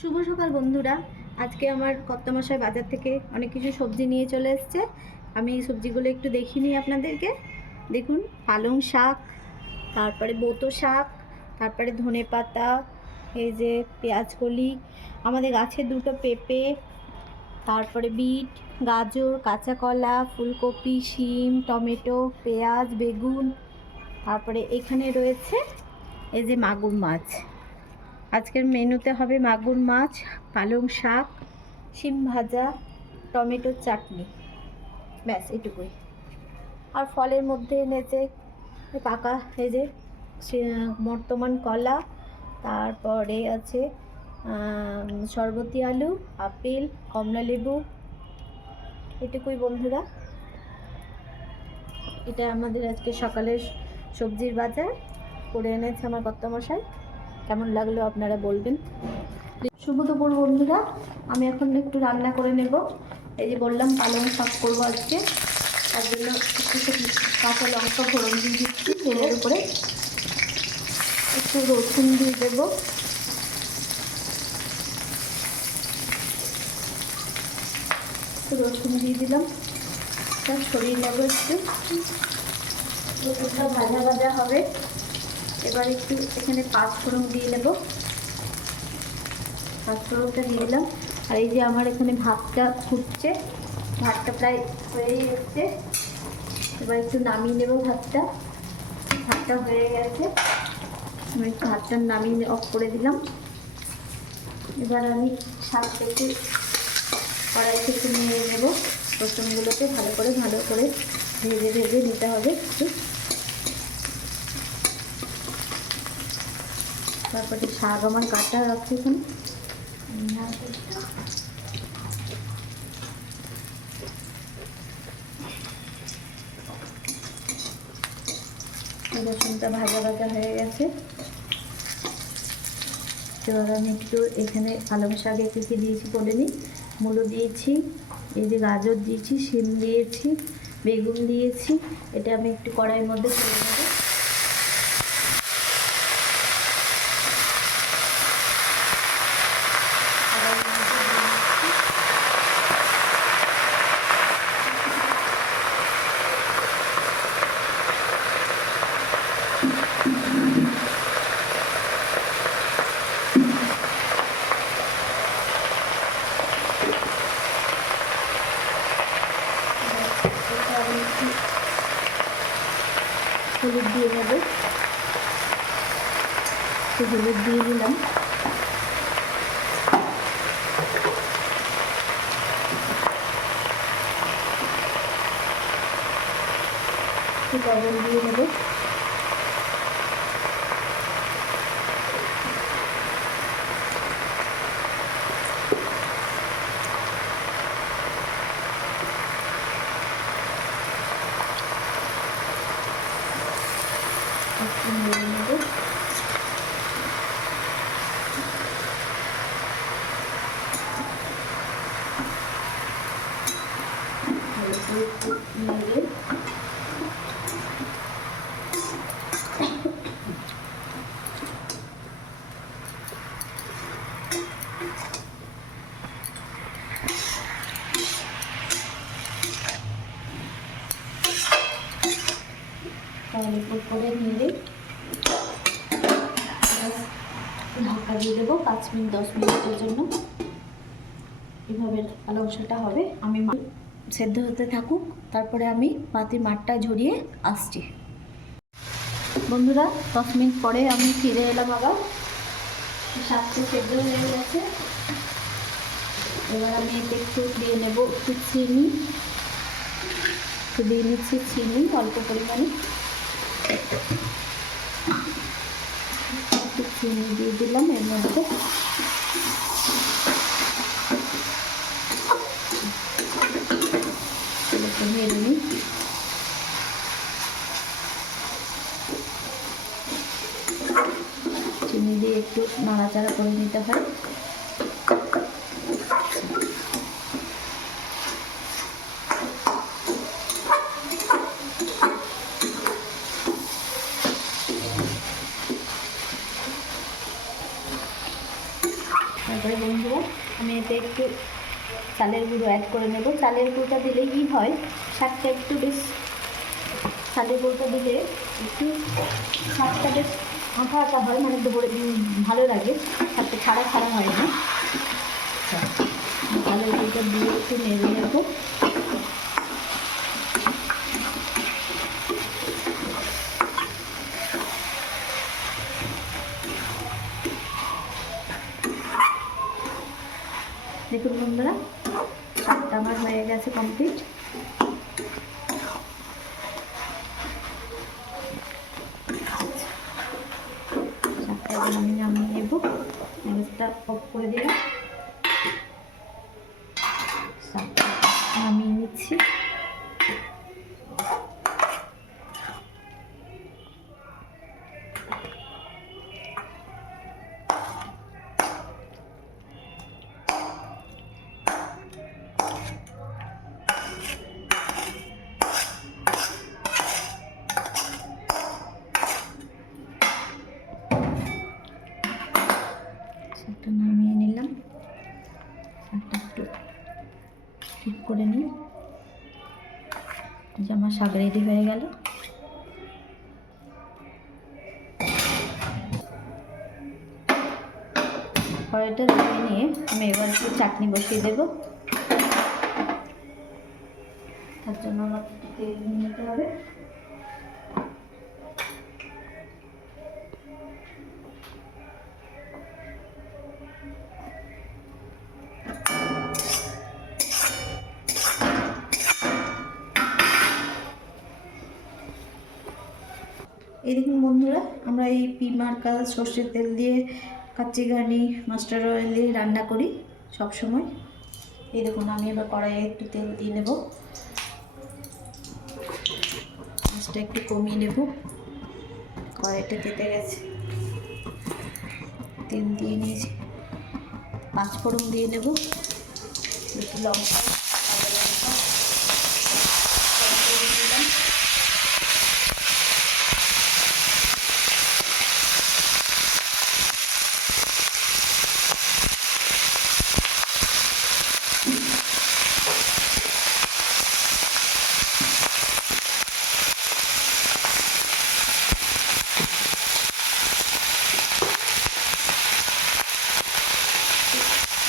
শুভ সকাল বন্ধুরা। আজকে আমার কর্তামশাই বাজার থেকে অনেক কিছু সবজি নিয়ে চলে এসেছে। আমি এই সবজিগুলো একটু দেখিয়ে নিই আপনাদেরকে। দেখুন, পালং শাক, তারপরে বোতো শাক, তারপরে ধনেপাতা, এই যে পেঁয়াজকলি, আমাদের গাছে দুটো পেঁপে, তারপরে বিট, গাজর, কাঁচা কলা, ফুলকপি, শিম, টমেটো, পেঁয়াজ, বেগুন, তারপরে এখানে রয়েছে এই যে মাগুর মাছ। আজকের মেনুতে হবে মাগুর মাছ, পালং শাক, শিম ভাজা, টমেটোর চাটনি, ব্যাস এটুকুই। আর ফলের মধ্যে এনেছে পাকা এই যে বর্তমান কলা, তারপরে আছে শরবতি আলু, আপেল, কমলা লেবু, এটুকুই বন্ধুরা। এটা আমাদের আজকে সকালের সবজির বাজার করে এনেছে আমার কর্তামশাই। কেমন লাগলো আপনারা বলবেন। শুভ দুপুর বন্ধুরা, আমি এখন একটু রান্না করে নেব। এই যে বললাম পালং শাক করবো আজকে, তার জন্য একটু কাঁচা লঙ্কা ফোড়ন দিয়ে দিচ্ছি। তেলের উপরে একটু রসুন দিয়ে দেবো, একটু রসুন দিয়ে দিলাম, তার সরিয়ে নেবো একটু। রসুনটা ভাজা ভাজা হবে। এবার একটু এখানে পাঁচফোড়ন দিয়ে নেবো, পাঁচফোড়নটা দিয়ে দিলাম। আর এই যে আমার এখানে ভাতটা ফুটছে, ভাতটা প্রায় হয়েই এসছে। এবার একটু নামিয়ে নেবো ভাতটা। ভাতটা হয়ে গেছে, আমি একটু ভাতটা নামিয়ে অফ করে দিলাম। এবার আমি শাক থেকে কড়াই থেকে নিয়ে নেবো। রসুনগুলোকে ভালো করে ভেজে নিতে হবে একটু। তারপরে শাক আমার কাটা রাখছি এখানে। রসুনটা ভাজা হয়ে গেছে। এবার আমি একটু এখানে পালং শাকে কী দিয়েছি বলে নিই। মূলো দিয়েছি, এই যে গাজর দিয়েছি, শিম দিয়েছি, বেগুন দিয়েছি। এটা আমি একটু কড়াইয়ের মধ্যে করে নেবো। হলুদ দিয়ে নেব, হলুদ দিয়ে দিলাম। লবণ দিয়ে নেব। নিয়ে নেব। নেড়ে করে নেড়ে ঢাকা দিয়ে দেবো 5 মিনিট 10 মিনিটের জন্য। এভাবে পালং শাকটা হবে। আমি সেদ্ধ হতে থাকুক, তারপরে আমি পাতির মাঠটা ঝরিয়ে আসছি। বন্ধুরা 10 মিনিট পরে আমি ফিরে এলাম আবার। শাকটা সেদ্ধ হয়ে গেছে। এবার আমি এতে একটু দিয়ে নেব একটু চিনি, দিয়ে নিচ্ছি চিনি অল্প পরিমাণে। একটু চিনি দিয়ে দিলাম এর মধ্যে। নেড়ে নিই। চিনি দিয়ে একটু নাড়াচাড়া করে নিতে হয়। তারপরে বন্ধুরা, আমি এতে একটু চালের গুঁড়ো অ্যাড করে নেব। চালের গুঁড়োটা দিলে কি হয়, শাকটা একটু বেশ, চালের গুঁড়োটা দিলে একটু শাকটা বেশ আঁকা আঁকা হয়, মানে ভালো লাগে, শাকটা ছাড়া ছাড়া হয় না। চালের গুঁড়োটা দিয়ে একটু নেড়ে নেব। দেখুন বন্ধুরা, শাকটা আমার হয়ে গেছে কমপ্লিট। শাকটা আমি নামিয়ে নেব। গ্যাসটা অফ করে দিলাম, শাকটা নামিয়ে নিচ্ছি। শাকটা নামিয়ে নিলাম, শাকটা একটু ঠিক করে নিই। যে আমার শাক রেডি হয়ে গেল। কড়াইটা ধুয়ে নিয়ে আমি এবার একটু চাটনি বসিয়ে দেবো। তার জন্য আমার তেল নিতে হবে। এই দেখুন বন্ধুরা, আমরা এই পিমার্কা সর্ষের তেল দিয়ে কাচ্চি ঘানি মাস্টার অয়েল দিয়ে রান্না করি সব সময়। এই দেখুন, আমি এবার কড়াইয়ে একটু তেল দিয়ে নেব। মাছটা একটু কমিয়ে নেব, কড়াইটা তেতে গেছে। তেল দিয়ে নিয়েছি, 5 ফোড়ন দিয়ে নেব, একটু লঙ্কা,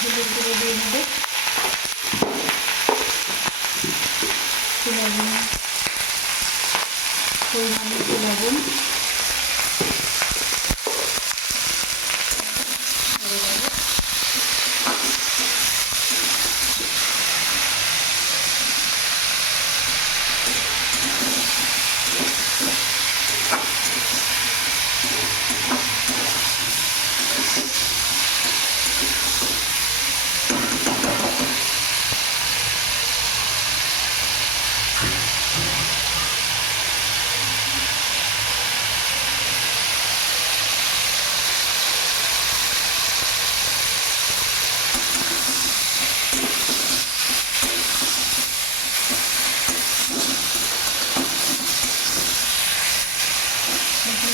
হলুদ গুঁড়ো দিয়ে নেব, লবণ, পরিমাণ মতো লবণ,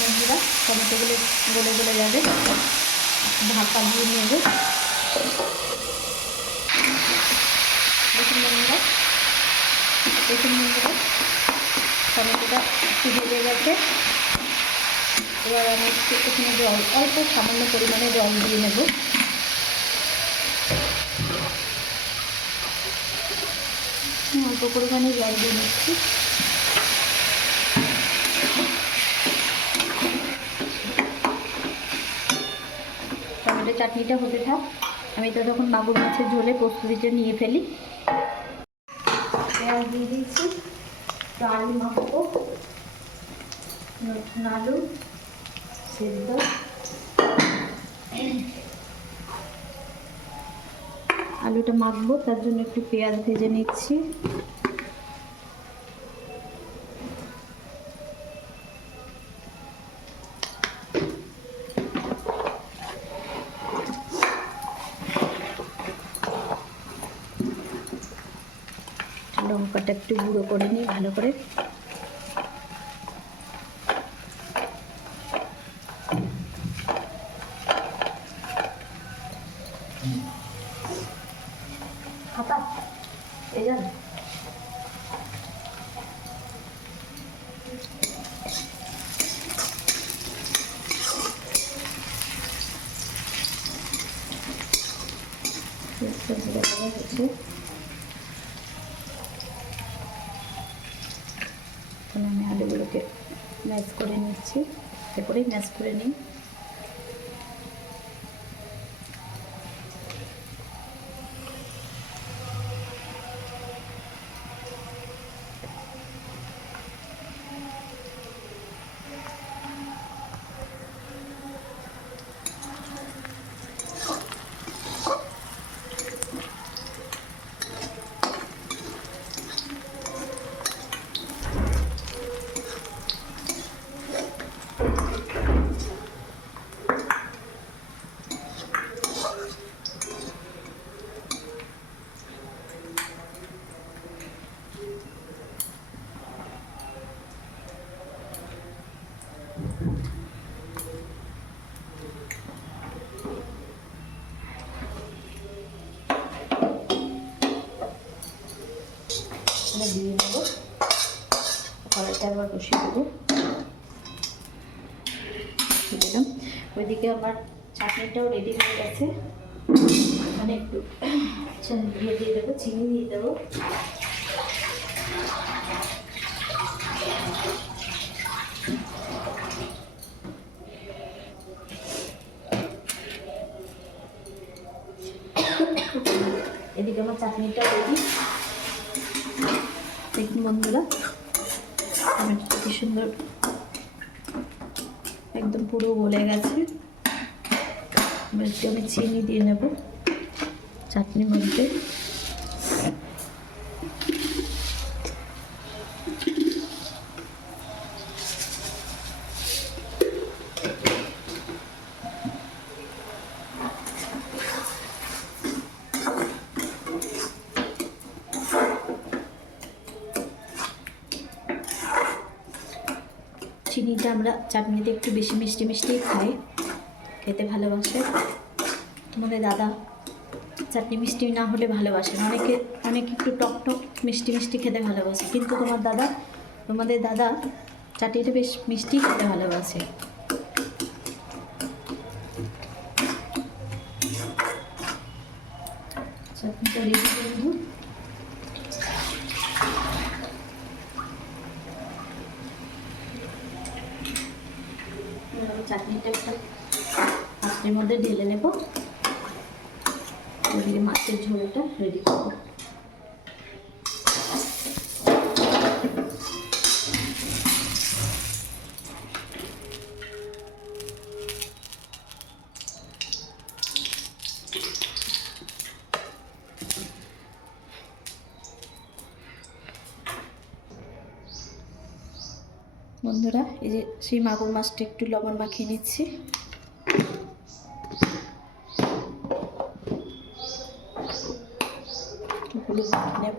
বন্ধুরা টমেটোগুলো গলে গলে যাবে, ঢাকা দিয়ে নেবে। দেখুন বন্ধুরা, টমেটোটা একটু ভেজে গেছে। এবার আমি একটু এখানে জল, অল্প সামান্য পরিমাণে জল দিয়ে নেব। অল্প পরিমাণে জল দিয়ে নিচ্ছি। টমেটো চাটনিটা হতে থাক, আমি তো তখন মাগুর মাছের ঝোলে প্রস্তুতিটা নিয়ে ফেলি। পেঁয়াজ দিয়ে দিচ্ছি, তো আলু মাখবো, নতুন আলু সেদ্ধ, আলুটা মাখবো, তার জন্য একটু পেঁয়াজ ভেজে নিচ্ছি। লঙ্কাটা একটু গুঁড়ো করে নিই ভালো করে। খাতা এই যান। আমি আলুগুলোকে ম্যাশ করে নিচ্ছি, এরপরেই ম্যাশ করে নিই। দিয়ে দেবো, কড়াইটা আবার বসিয়ে দেবো, দিলাম। ওইদিকে আমার চাটনিটাও রেডি হয়ে গেছে, মানে একটু দিয়ে দেবো, চিনি দিয়ে দেবো। এদিকে আমার চাটনিটা রেডি। দেখুন বন্ধুরা, টমেটোটা কি সুন্দর একদম পুরো গলে গেছে। এবার একটু আমি চিনি দিয়ে নেব চাটনির মধ্যে। চিনিটা আমরা চাটনিতে একটু বেশি মিষ্টি মিষ্টিই খাই, খেতে ভালোবাসে। তোমাদের দাদা চাটনি মিষ্টি না হলে ভালোবাসে, অনেকে একটু টক টক মিষ্টি মিষ্টি খেতে ভালোবাসে, কিন্তু তোমাদের দাদা চাটনিটা বেশ মিষ্টি খেতে ভালোবাসে। চাটনিটা রেডি করে দেবো। চাটনিটা একটা পাত্রের মধ্যে ঢেলে নেব, ওদিকে মাছের ঝোলটা রেডি করব। বন্ধুরা, এই যে সেই মাগুর মাছটা একটু লবণ মাখিয়ে নিচ্ছি। হলুদ মাখিয়ে নেব।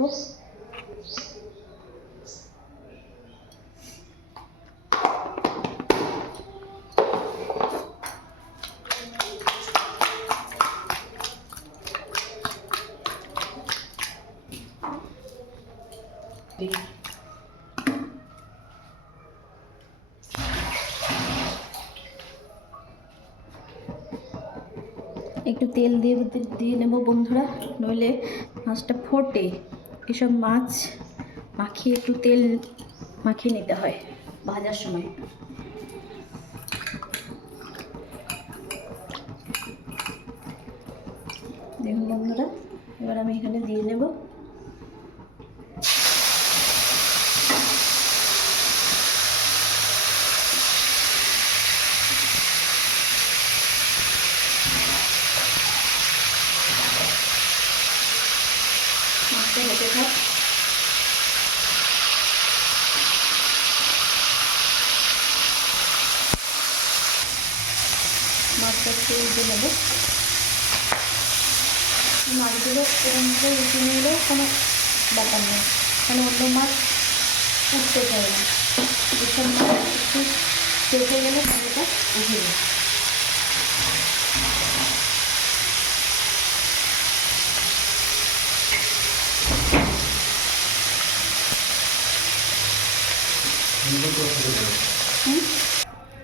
একটু তেল দিয়ে নেব বন্ধুরা, নইলে মাছটা ফোটে। এসব মাছ মাখিয়ে একটু তেল মাখিয়ে নিতে হয় ভাজার সময়। দেখুন বন্ধুরা, এবার আমি এখানে দিয়ে নেব। মাছটা হতে থাক। মাছটা একটু উঠে নেব। মাছগুলো এরকম করে উঠে নিলেও কোনো ব্যাপার নেই, মানে অন্য মাছ উঠতে চায় না। এসব মাছ একটু পেটে গেলে পানিটা উঠে যায়।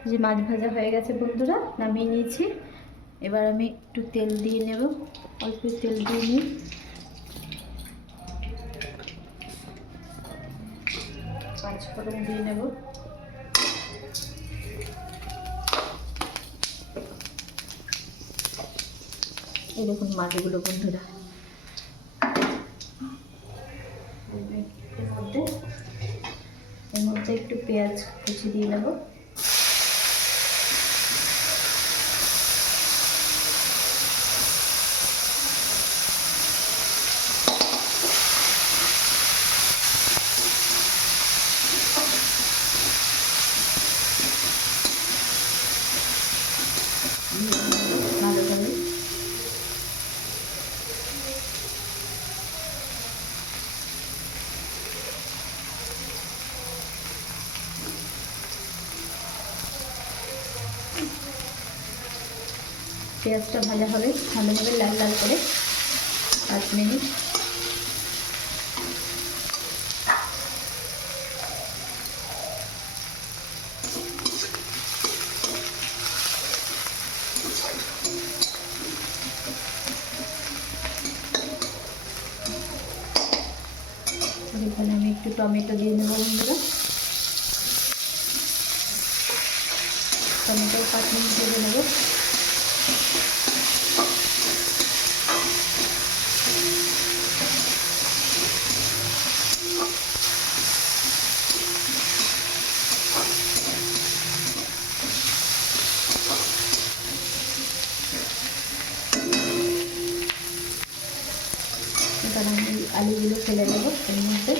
যে মাছ ভাজা হয়ে গেছে বন্ধুরা, নামিয়ে নিয়েছি। এবার আমি একটু তেল দিয়ে নেব, অল্প তেল দিয়ে নিই। পাঁচফোড়ন দিয়ে নেব। এই দেখুন মাছগুলো বন্ধুরা, এর মধ্যে একটু পেঁয়াজ কুচি দিয়ে নেব। ভালোভাবে পেঁয়াজটা ভাজা হবে, ভালোভাবে লাল লাল করে 5 মিনিট। এখানে আমি একটু টমেটো দিয়ে নেব বন্ধুরা। টমেটো 5 মিনিট ভেজে নেব। এবার আমি আলুগুলো ফেলে দেবো এর মধ্যে।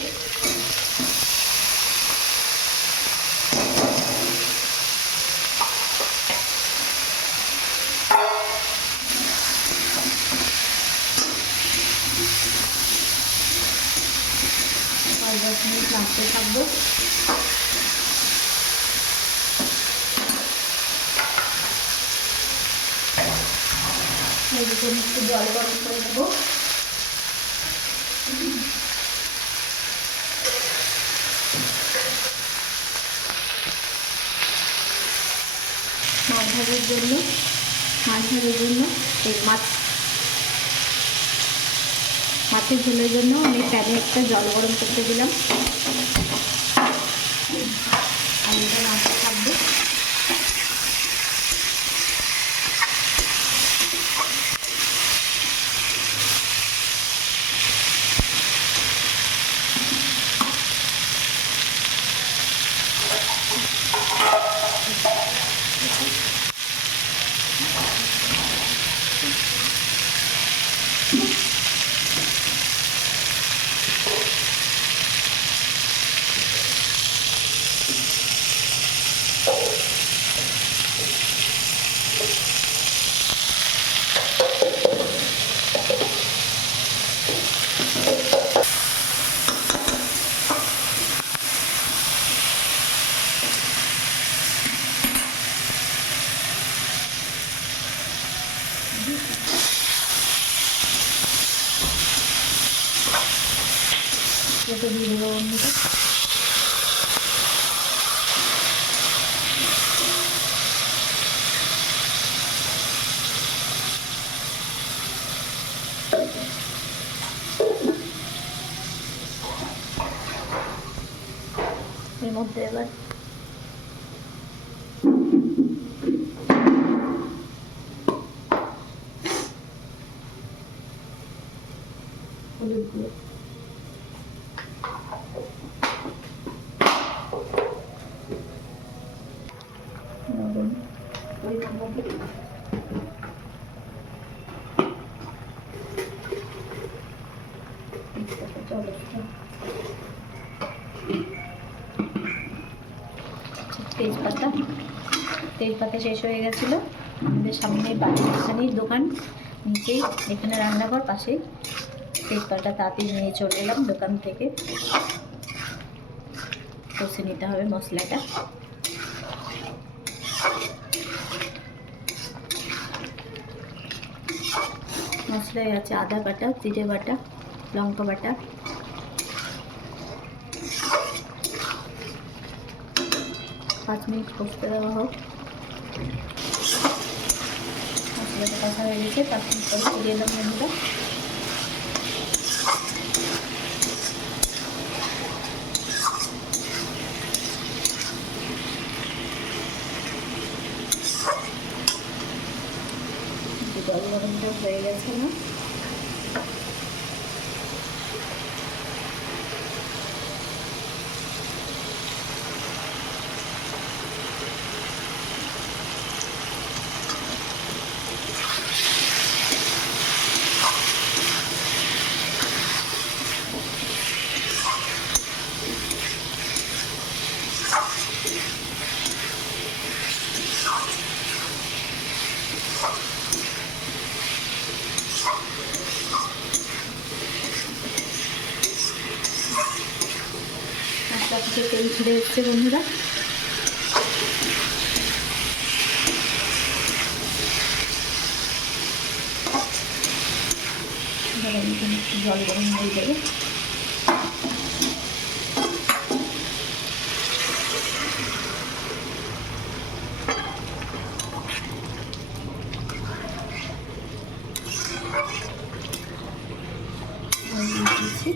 আর 10 মিনিট নাড়তে থাকবো। এদিকে আমি একটু জল গরম করে দেবো। মাছ ভাজার জন্য এই মাছের ঝোলের জন্য আমি প্যানে একটা জল গরম করতে দিলাম। আলুটা নাড়তে থাকবো। এটা দিয়ে দেবো বন্ধুরা। এর মধ্যে এবার হলুদ গুঁড়ো, তেজপাতা শেষ হয়ে গেছিলো। আমাদের সামনে বাড়ির দোকান, নিচেই এখানে রান্নাঘর, পাশেই। তেজপাতা তাড়াতাড়ি নিয়ে চলে এলাম দোকান থেকে। কষে নিতে হবে মশলাটা। মশলায় আছে আদা বাটা, জিরে বাটা, লঙ্কা বাটা, 5 মিনিট কষতে দেওয়া হোক। মশলাটা কষা হয়ে গেছে, 5 মিনিট পরে ফিরে এলাম বন্ধুরা। জল গরমটা হয়ে গেছে না, মশলা থেকে তেল ছেড়ে এসছে বন্ধুরা। একটু জল গরম হয়ে যাবে। দিয়েছি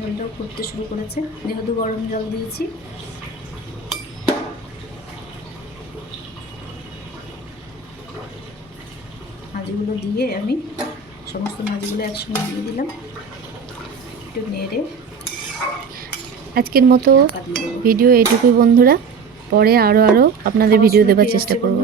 জলটাও ফুটতে শুরু করেছে, যেহেতু গরম জল দিয়েছি। মাছগুলো দিয়ে আমি সমস্ত মাছগুলো একসঙ্গে দিয়ে দিলাম, একটু নেড়ে। আজকের মতো ভিডিও এইটুকুই বন্ধুরা, পরে আরও আপনাদের ভিডিও দেওয়ার চেষ্টা করব।